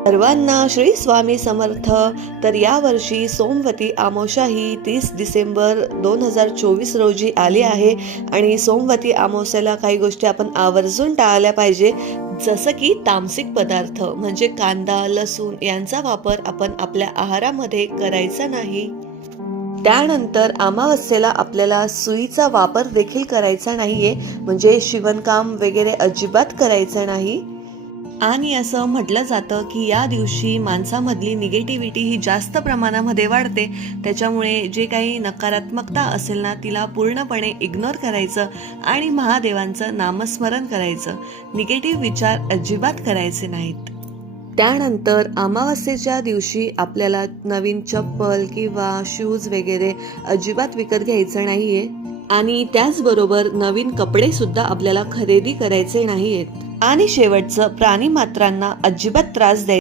सर्वांना श्री स्वामी समर्थ. तर यावर्षी सोमवती आमोशा ही तीस डिसेंबर दोन हजार चोवीस रोजी आली आहे आणि सोमवती आमोशाला काही गोष्टी आपण आवर्जून टाळल्या पाहिजे. जसं की तामसिक पदार्थ म्हणजे कांदा लसूण यांचा वापर आपण आपल्या आहारामध्ये करायचा नाही. त्यानंतर अमावस्येला आपल्याला सुईचा वापर देखील करायचा नाहीये. म्हणजे शिवणकाम वगैरे अजिबात करायचं नाही. आणि असं म्हटलं जातं की या दिवशी माणसामधली निगेटिव्हिटी ही जास्त प्रमाणामध्ये वाढते. त्याच्यामुळे जे काही नकारात्मकता असेल ना तिला पूर्णपणे इग्नोर करायचं आणि महादेवांचं नामस्मरण करायचं. निगेटिव्ह विचार अजिबात करायचे नाहीत. त्यानंतर अमावस्येच्या दिवशी आपल्याला नवीन चप्पल किंवा शूज वगैरे अजिबात विकत घ्यायचं नाही आहे आणि त्याचबरोबर नवीन कपडेसुद्धा आपल्याला खरेदी करायचे नाही आहेत आणि शेवटचं प्राणी मात्रांना अजिबात त्रास द्यायचा